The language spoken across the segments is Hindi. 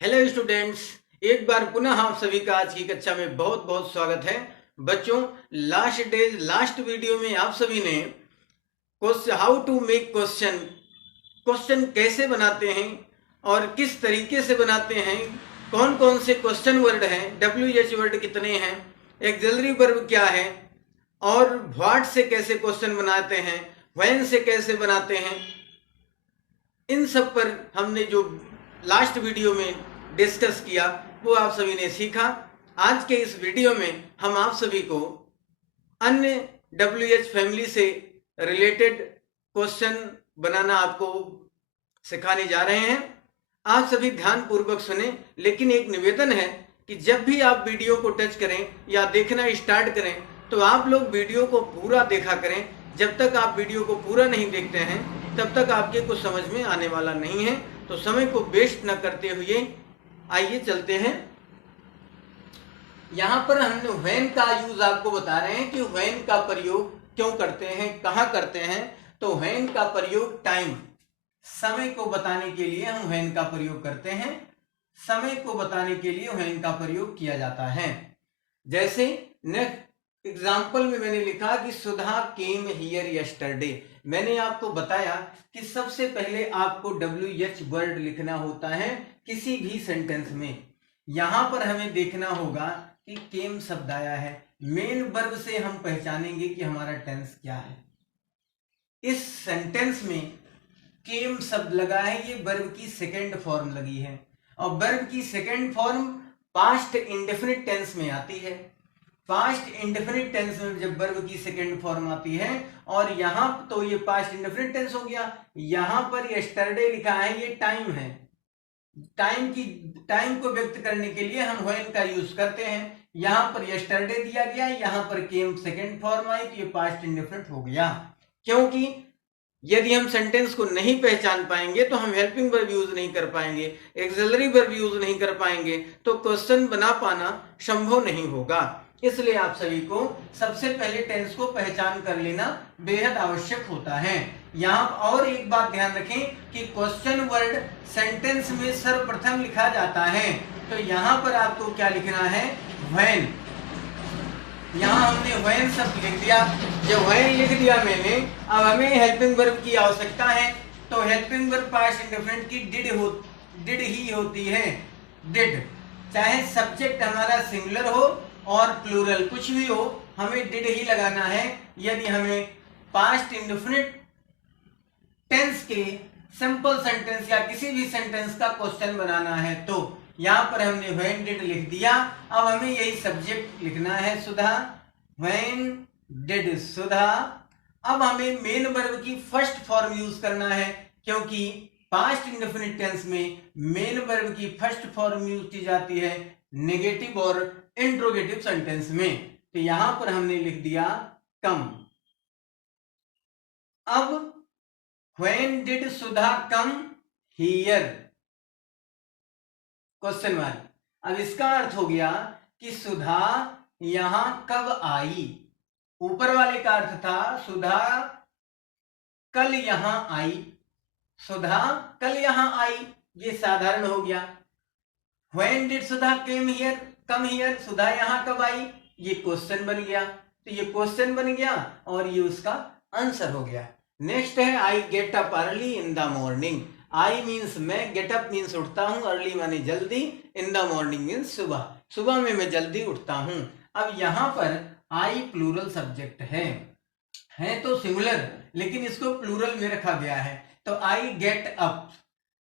Hello students. एक बार पुनः आप सभी का आज की कक्षा में बहुत बहुत स्वागत है। बच्चों, लास्ट वीडियो में आप सभी ने question how to make question कैसे बनाते हैं और किस तरीके से बनाते हैं, कौन कौन से क्वेश्चन वर्ड हैं, WH वर्ड कितने हैं, एक्सिलरी वर्ब क्या है और व्हाट से कैसे क्वेश्चन बनाते हैं, व्हेन से कैसे बनाते हैं, इन सब पर हमने जो लास्ट वीडियो में डिस्कस किया वो आप सभी ने सीखा। आज के इस वीडियो में हम आप सभी को अन्य WH फैमिली से रिलेटेड क्वेश्चन बनाना आपको सिखाने जा रहे हैं। आप सभी ध्यान पूर्वक सुने, लेकिन एक निवेदन है कि जब भी आप वीडियो को टच करें या देखना स्टार्ट करें तो आप लोग वीडियो को पूरा देखा करें। जब तक आप वीडियो को पूरा नहीं देखते हैं तब तक आपके कुछ समझ में आने वाला नहीं है। तो समय को वेस्ट न करते हुए आइए चलते हैं। यहाँ पर हम व्हेन का यूज आपको बता रहे हैं कि व्हेन का प्रयोग क्यों करते हैं, कहाँ करते हैं। तो व्हेन का प्रयोग टाइम, समय को बताने के लिए हम व्हेन का प्रयोग करते हैं। समय को बताने के लिए व्हेन का प्रयोग किया जाता है। जैसे नेक्स्ट एग्जाम्पल में मैंने लिखा कि सुधा केम हियर यस्टरडे। मैंने आपको बताया कि सबसे पहले आपको WH वर्ड लिखना होता है किसी भी सेंटेंस में। यहां पर हमें देखना होगा कि केम शब्द आया है, मेन वर्ब से हम पहचानेंगे कि हमारा टेंस क्या है। इस सेंटेंस में केम शब्द लगा है, ये वर्ब की सेकेंड फॉर्म लगी है और वर्ब की second form past indefinite tense में आती है। पास्ट इंडेफिनिट टेंस में जब वर्ब की सेकेंड फॉर्म आती है, और यहां तो ये पास्ट इंडेफिनिट टेंस हो गया, यहां पर यस्टरडे लिखा है, ये टाइम है। टाइम को व्यक्त करने के लिए हम व्हेन का यूज करते हैं। यहां पर यस्टरडे दिया गया, यहां पर केम सेकेंड फॉर्म आई तो ये पास्ट इंडेफिनिट हो गया। क्योंकि यदि हम सेंटेंस को नहीं पहचान पाएंगे तो हम हेल्पिंग वर्ब यूज नहीं कर पाएंगे, एक्सिलरी वर्ब यूज नहीं कर पाएंगे, तो क्वेश्चन बना पाना संभव नहीं होगा। इसलिए आप सभी को सबसे पहले टेंस को पहचान कर लेना बेहद आवश्यक होता है। यहाँ और एक बात ध्यान रखें कि क्वेश्चन वर्ड सेंटेंस में सर्वप्रथम लिखा जाता है। तो यहाँ पर आपको क्या लिखना है, व्हेन। यहाँ हमने व्हेन शब्द लिख दिया। जब व्हेन लिख दिया मैंने, अब हमें हेल्पिंग वर्ब की आवश्यकता है। तो हेल्पिंग वर्ब पास्ट इंडेफिनिट की डिड ही होती है। डिड, चाहे सब्जेक्ट हमारा सिंगुलर हो और प्लूरल कुछ भी हो, हमें डिड ही लगाना है। यदि हमें पास्ट इंडेफिनिट टेंस के सिंपल सेंटेंस या किसी भी सेंटेंस का क्वेश्चन बनाना है तो यहां पर हमने व्हेन डिड लिख दिया। अब हमें यही सब्जेक्ट लिखना है, सुधा। व्हेन डिड सुधा। अब हमें मेन वर्ब की फर्स्ट फॉर्म यूज करना है, क्योंकि पास्ट इंडेफिनिट टेंस में मेन वर्ब की फर्स्ट फॉर्म यूज की जाती है नेगेटिव और इंट्रोगेटिव सेंटेंस में। तो यहां पर हमने लिख दिया कम। अब when did Sudha come here, question mark. अब इसका अर्थ हो गया कि सुधा यहां कब आई। ऊपर वाले का अर्थ था सुधा कल यहां आई, सुधा कल यहां आई, ये साधारण हो गया। When did Sudha came here, come here, Sudha यहां कब आई, ये क्वेश्चन बन गया। तो ये क्वेश्चन बन गया और ये उसका आंसर हो गया। नेक्स्ट है आई get up early in the morning. I means मैं, गेट अप मीन्स उठता हूं, अर्ली माने जल्दी, इन द मॉर्निंग मीन्स सुबह, सुबह में मैं जल्दी उठता हूं। अब यहां पर आई प्लूरल सब्जेक्ट है तो सिंगुलर, लेकिन इसको प्लूरल में रखा गया है। तो आई गेट अप,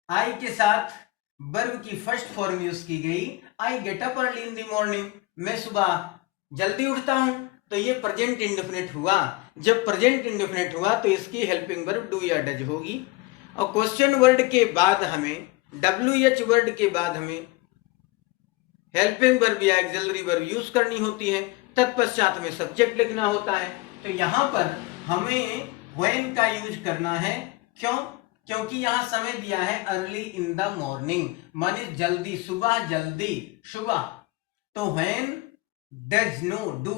आई के साथ वर्ब की फर्स्ट फॉर्म यूज की गई, आई get up early in the morning, मैं सुबह जल्दी उठता हूं। तो ये प्रेजेंट इंडेफिनिट हुआ। जब प्रेजेंट इंडेफिनिट हुआ तो इसकी हेल्पिंग वर्ब डू या डज होगी। और क्वेश्चन वर्ड के बाद हमें, WH वर्ड के बाद हमें हेल्पिंग वर्ब या एक्सिलरी वर्ब यूज करनी होती है। तत्पश्चात में सब्जेक्ट लिखना होता है। तो यहां पर हमें व्हेन का यूज करना है। क्यों? क्योंकि यहां समय दिया है अर्ली इन द मॉर्निंग, माने जल्दी, सुबह जल्दी, सुबह। तो when does no do,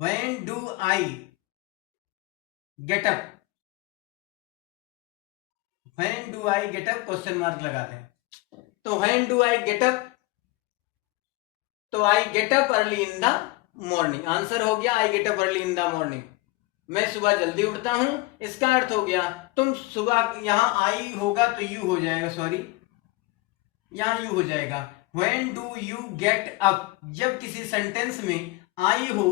when do I get up, when do I get up, question mark लगाते हैं। तो when do I get up, तो I get up early in the morning. Answer हो गया I get up early in the morning, मैं सुबह जल्दी उठता हूं। इसका अर्थ हो गया तुम सुबह, यहां आई होगा तो यू हो जाएगा, सॉरी यहां यू हो जाएगा। When do you get up, जब किसी सेंटेंस में आई हो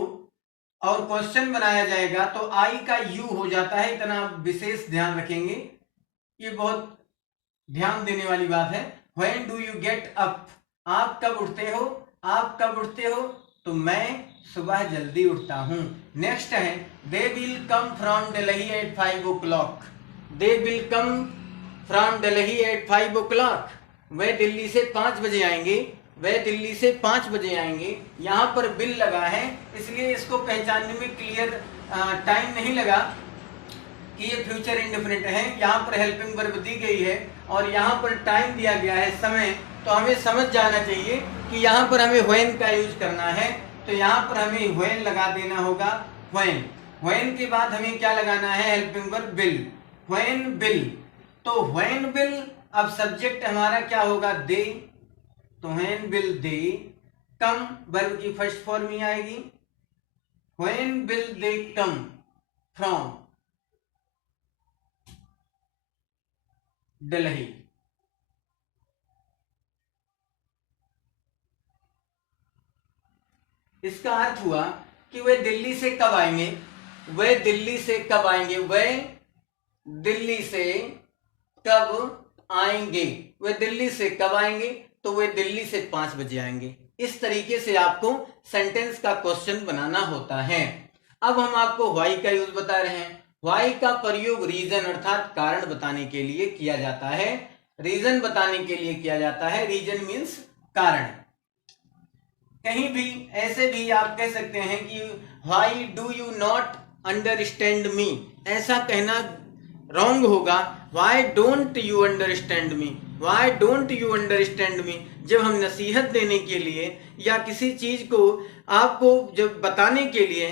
और क्वेश्चन बनाया जाएगा तो आई का यू हो जाता है, इतना विशेष ध्यान रखेंगे, ये बहुत ध्यान देने वाली बात है। When do you get up, आप कब उठते हो, आप कब उठते हो, तो मैं सुबह जल्दी उठता हूं। नेक्स्ट है they will come from Delhi at 5 o'clock, they will come from Delhi at 5 o'clock, वे दिल्ली से 5 बजे आएंगे, वे दिल्ली से 5 बजे आएंगे। यहाँ पर बिल लगा है इसलिए इसको पहचानने में क्लियर टाइम नहीं लगा कि ये फ्यूचर इंडेफिनिट है। यहाँ पर हेल्पिंग वर्ब दी गई है और यहाँ पर टाइम दिया गया है, समय, तो हमें समझ जाना चाहिए कि यहाँ पर हमें व्हेन का यूज करना है, तो यहाँ पर हमें व्हेन लगा देना होगा। व्हेन, व्हेन के बाद हमें क्या लगाना है, helping verb bill, when bill, तो व्हेन बिल, अब सब्जेक्ट हमारा क्या होगा, दे, तो when will they come, verb की फर्स्ट फॉर्म ही आएगी, when will they come from Delhi, इसका अर्थ हुआ कि वे दिल्ली से कब आएंगे, वे दिल्ली से कब आएंगे, वे दिल्ली से कब आएंगे, वे दिल्ली से कब आएंगे, तो वे दिल्ली से 5 बजे आएंगे। इस तरीके से आपको सेंटेंस का क्वेश्चन बनाना होता है। अब हम आपको व्हाई का यूज बता रहे हैं। व्हाई का प्रयोग रीजन अर्थात कारण बताने के लिए किया जाता है, रीजन बताने के लिए किया जाता है। रीजन मीन्स कारण। कहीं भी ऐसे भी आप कह सकते हैं कि why do you not understand me, ऐसा कहना रॉन्ग होगा। Why don't you understand me, why don't you understand me, जब हम नसीहत देने के लिए या किसी चीज को आपको जब बताने के लिए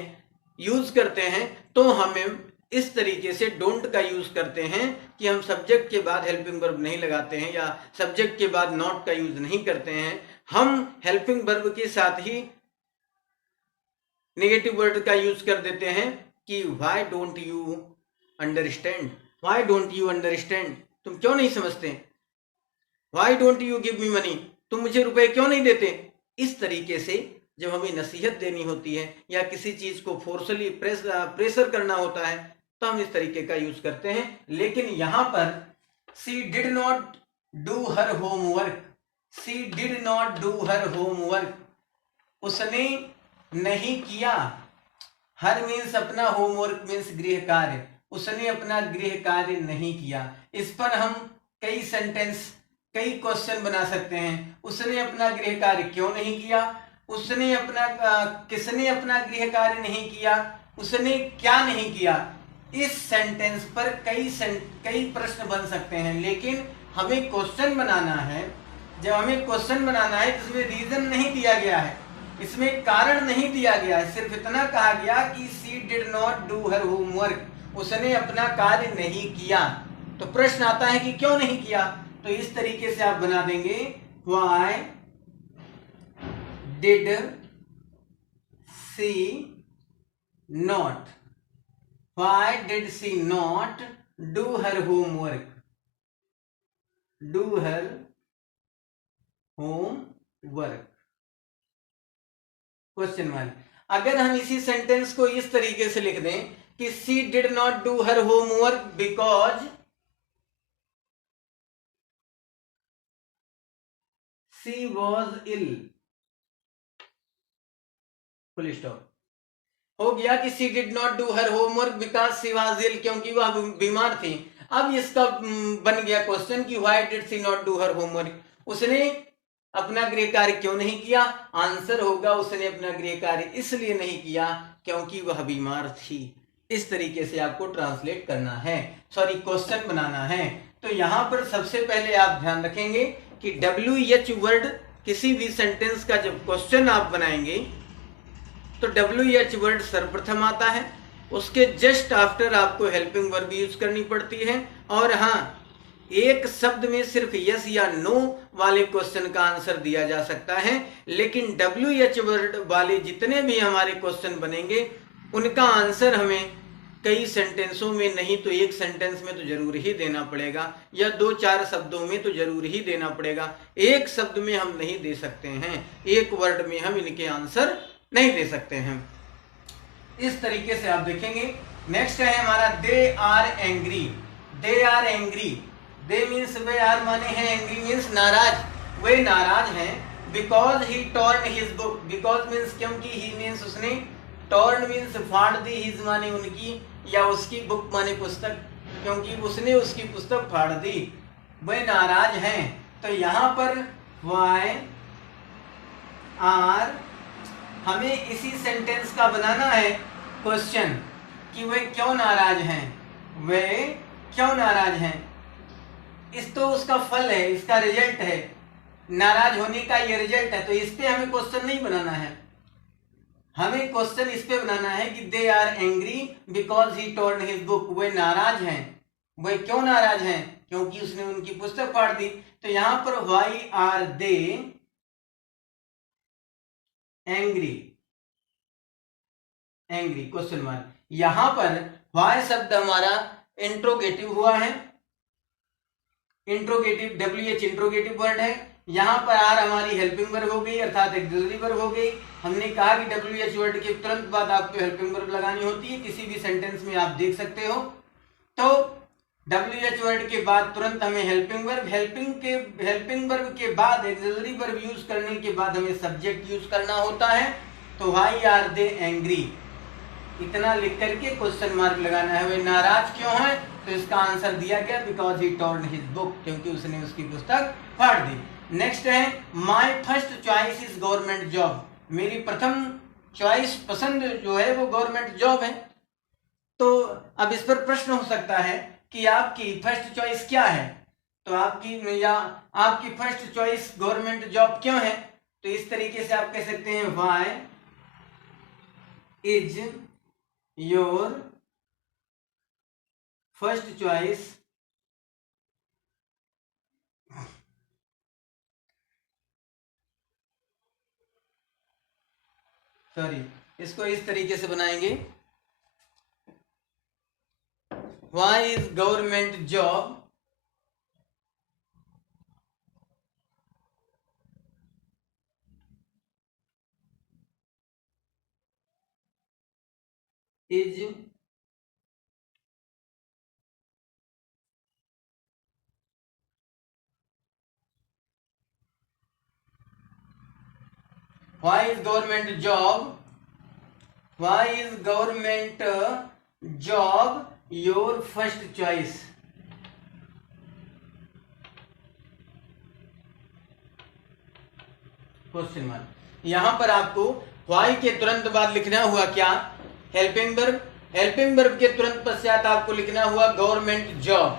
यूज करते हैं तो हमें इस तरीके से डोंट का यूज करते हैं कि हम सब्जेक्ट के बाद हेल्पिंग वर्ब नहीं लगाते हैं या सब्जेक्ट के बाद नॉट का यूज नहीं करते हैं। हम हेल्पिंग वर्ब के साथ ही नेगेटिव वर्ड का यूज कर देते हैं कि why don't you understand, why don't you understand, तुम क्यों नहीं समझते, why don't you give me money, तुम मुझे रुपए क्यों नहीं देते। इस तरीके से जब हमें नसीहत देनी होती है या किसी चीज को फोर्सली प्रेशर करना होता है तो हम इस तरीके का यूज करते हैं। लेकिन यहां पर she did not do her homework, she did not do her homework, उसने नहीं किया, हर मीन्स अपना, होमवर्क मीन्स गृह कार्य, उसने अपना गृह कार्य नहीं किया। इस पर हम कई सेंटेंस, कई क्वेश्चन बना सकते हैं। उसने अपना गृह कार्य क्यों नहीं किया, उसने अपना किसने अपना गृह कार्य नहीं किया, उसने क्या नहीं किया। इस सेंटेंस पर कई प्रश्न बन सकते हैं। लेकिन हमें क्वेश्चन बनाना है, जब हमें क्वेश्चन बनाना है तो इसमें रीजन नहीं दिया गया है, इसमें कारण नहीं दिया गया है, सिर्फ इतना कहा गया कि she did not do her homework, उसने अपना कार्य नहीं किया। तो प्रश्न आता है कि क्यों नहीं किया, तो इस तरीके से आप बना देंगे why did she not, why did she not do her homework, do her homework, question mark. अगर हम इसी सेंटेंस को इस तरीके से लिख दें कि she did not do her homework because she was ill, full stop, हो गया कि she did not do her homework because she was ill, क्योंकि वह बीमार थी। अब इसका बन गया क्वेश्चन कि why did she not do her homework, उसने अपना गृह कार्य क्यों नहीं किया। आंसर होगा उसने अपना गृह कार्य इसलिए नहीं किया क्योंकि वह बीमार थी। इस तरीके से आपको ट्रांसलेट करना है, सॉरी क्वेश्चन बनाना है। तो यहां पर सबसे पहले आप ध्यान रखेंगे कि WH वर्ड किसी भी सेंटेंस का जब क्वेश्चन आप बनाएंगे तो WH वर्ड सर्वप्रथम आता है, उसके जस्ट आफ्टर आपको हेल्पिंग वर्ब यूज करनी पड़ती है। और हाँ, एक शब्द में सिर्फ यस या नो वाले क्वेश्चन का आंसर दिया जा सकता है, लेकिन WH वर्ड वाले जितने भी हमारे क्वेश्चन बनेंगे उनका आंसर हमें कई सेंटेंसों में नहीं तो एक सेंटेंस में तो जरूर ही देना पड़ेगा, या 2-4 शब्दों में तो जरूर ही देना पड़ेगा। एक शब्द में हम नहीं दे सकते हैं, एक वर्ड में हम इनके आंसर नहीं दे सकते हैं। इस तरीके से आप देखेंगे। नेक्स्ट है हमारा they are angry. They are angry, they means वे आर माने हैं, एंग्री मीन्स नाराज, वे नाराज हैं। Because he torn his book, because means क्योंकि, ही मीन्स उसने, टॉर्न मीन्स फाड़ दी, हिज माने उनकी या उसकी, बुक माने पुस्तक, क्योंकि उसने उसकी पुस्तक फाड़ दी, वे नाराज हैं। तो यहाँ पर वाई आर हमें इसी सेंटेंस का बनाना है क्वेश्चन कि वे क्यों नाराज हैं, वे क्यों नाराज हैं। इस तो उसका फल है, इसका रिजल्ट है, नाराज होने का ये रिजल्ट है। तो इस पे हमें क्वेश्चन नहीं बनाना है, हमें क्वेश्चन इस पे बनाना है कि they are angry because he torn his book, वे नाराज हैं, वे क्यों नाराज हैं, क्योंकि उसने उनकी पुस्तक फाड़ दी। तो यहां पर why are they angry, angry question mark. यहां पर वाई शब्द हमारा इंट्रोगेटिव हुआ है, इंट्रोगेटिव, WH इंट्रोगेटिव वर्ड है। यहां पर आर हमारी हेल्पिंग वर्ब हो गई, अर्थात एक्सिलरी वर्ब हो गई। हमने कहा कि WH वर्ड के तुरंत बाद आपको हेल्पिंग वर्ब लगानी होती है, किसी भी सेंटेंस में आप देख सकते हो। तो WH वर्ड के बाद तुरंत हमें हेल्पिंग वर्ब, हेल्पिंग वर्ब के बाद एक्सिलरी वर्ब यूज करने के बाद हमें सब्जेक्ट यूज करना होता है। तो व्हाई आर दे एंग्री, इतना लिख करके क्वेश्चन मार्क लगाना है, वे नाराज क्यों हैं। तो इसका आंसर दिया गया because he torn his book, क्योंकि उसने उसकी पुस्तक फाड़ दी। नेक्स्ट है my first choice is government job, मेरी प्रथम चॉइस, पसंद जो है वो गवर्नमेंट जॉब है। तो अब इस पर प्रश्न हो सकता है कि आपकी फर्स्ट चॉइस क्या है, तो आपकी या आपकी फर्स्ट चॉइस गवर्नमेंट जॉब क्यों है। तो इस तरीके से आप कह सकते हैं why is your first choice sorry, इसको इस तरीके से बनाएंगे, why is government job is why is government job your first choice। Question mark. यहां पर आपको why के तुरंत बाद लिखना हुआ क्या, हेल्पिंग वर्ब, हेल्पिंग वर्ब के तुरंत पश्चात आपको लिखना हुआ government job.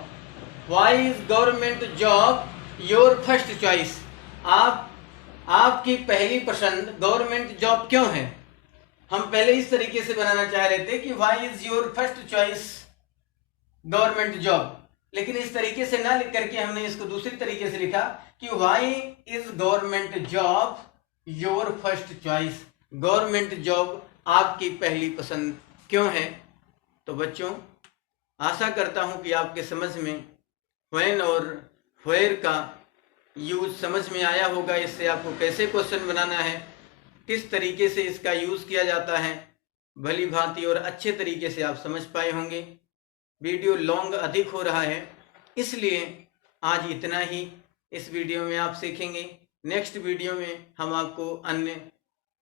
why is government job your first choice, आपकी पहली पसंद गवर्नमेंट जॉब क्यों है। हम पहले इस तरीके से बनाना चाह रहे थे कि why is your first choice government job, लेकिन इस तरीके से ना लिख करके हमने इसको दूसरी तरीके से लिखा कि why is government job your first choice, government job आपकी पहली पसंद क्यों है। तो बच्चों आशा करता हूं कि आपके समझ में व्हेन और वेयर का यूज समझ में आया होगा। इससे आपको कैसे क्वेश्चन बनाना है, किस तरीके से इसका यूज किया जाता है, भली भांति और अच्छे तरीके से आप समझ पाए होंगे। वीडियो लॉन्ग अधिक हो रहा है, इसलिए आज इतना ही इस वीडियो में आप सीखेंगे। नेक्स्ट वीडियो में हम आपको अन्य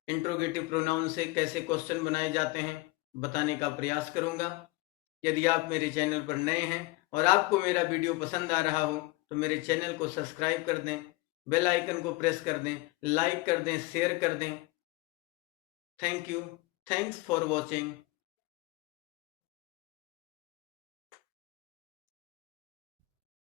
इंट्रोगेटिव प्रोनाउन से कैसे क्वेश्चन बनाए जाते हैं बताने का प्रयास करूंगा। यदि आप मेरे चैनल पर नए हैं और आपको मेरा वीडियो पसंद आ रहा हो तो मेरे चैनल को सब्सक्राइब कर दें, बेल आइकन को प्रेस कर दें, लाइक कर दें, शेयर कर दें। Thank you, thanks for watching.